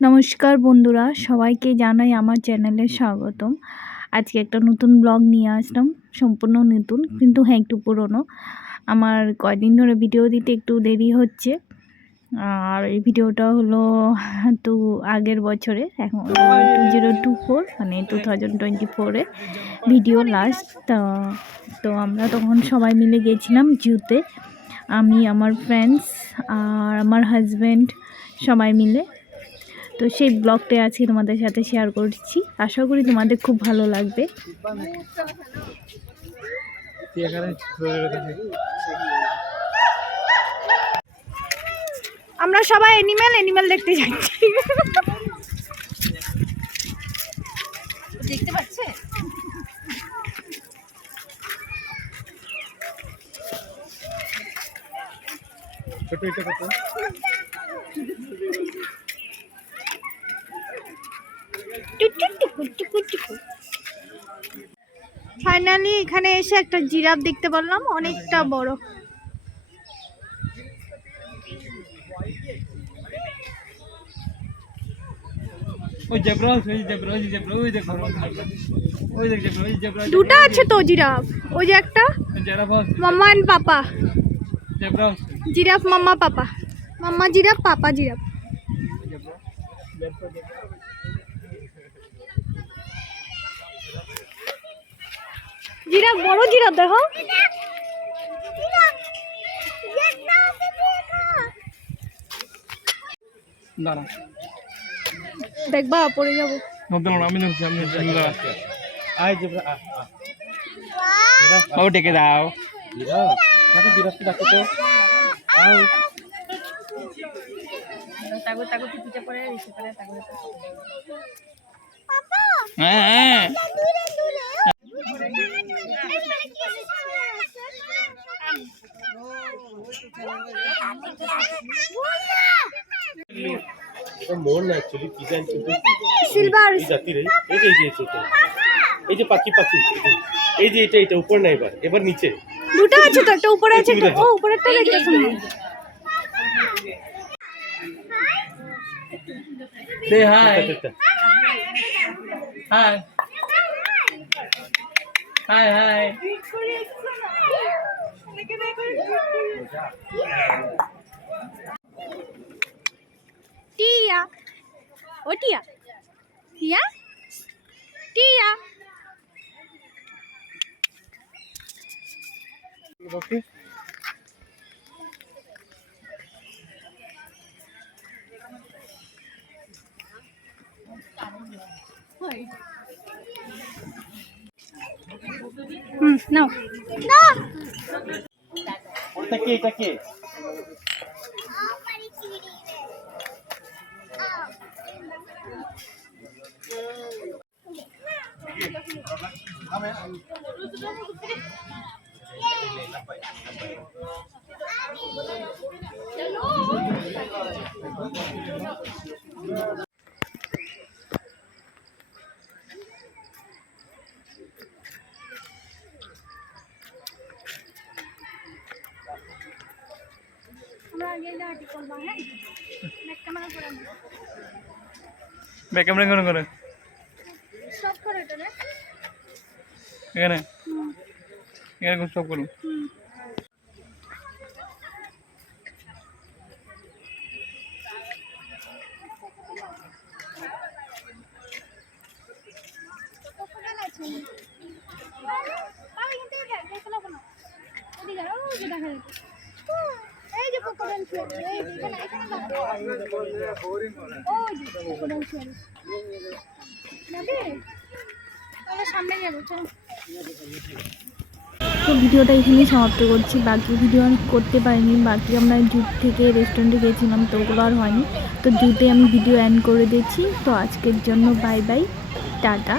নমস্কার বন্ধুরা, সবাইকে জানাই আমার চ্যানেলে স্বাগতম। আজকে একটা নতুন ব্লগ নিয়ে আসলাম, সম্পূর্ণ নতুন কিন্তু হ্যাঁ একটু পুরনো। আমার কয়দিন ধরে ভিডিও দিতে একটু দেরি হচ্ছে, আর এই ভিডিওটা হলো আগের বছরে, এখন 2024 মানে 2024-এ ভিডিও লাস্ট। তো আমরা তখন সবাই মিলে গেছিলাম জুতে, আমি, আমার ফ্রেন্ডস আর আমার হাজব্যান্ড সবাই মিলে। তো সেই ব্লগটা আজকে তোমাদের সাথে শেয়ার করছি, আশা করি তোমাদের খুব ভালো লাগবে। আমরা সবাই অ্যানিমেল দেখতে যাচ্ছি। দেখতে পাচ্ছে ছোট এটা কত? ফাইনালি এখানে এসে একটা জিরাফ দেখতে পারলাম, অনেকটা বড়। দুটো আছে তো জিরাফ, ওই যে একটা mamma and papa. Giraffe mamma papa, mamma giraffe papa giraffe. Giraffe বড় জিরাফ দেখো, দেখবা পড়ে যাবো। ডেকে দাও। হ্যাঁ মোর না অ্যাকচুয়ালি ডিজাইন কিন্তু সিলভার এই জাতির এই যে পাখি এই যে এটা উপর না, এবার নিচে দুটো আছে তো, একটা উপরে আছে তো, ও উপরেরটা দেখতেছ না? সে হাই হাই হাই হাই। টিয়া, ও টিয়া, টিয়া টিয়া। ওকে নাও এটা কে ব্যাক ক্যামেরা কোন করে স্টপ করে এটা রে, এখানে এখানে স্টপ করুন। তো ভিডিওটা এখানেই সমাপ্ত করছি, বাকি ভিডিও আমি করতে পারিনি। বাকি আমরা জুট থেকে রেস্টুরেন্টে গেছিলাম, তো ওগুলো আর হয়নি। তো জুটে আমি ভিডিও এন্ড করে দিয়েছি। তো আজকের জন্য বাই বাই, টাটা।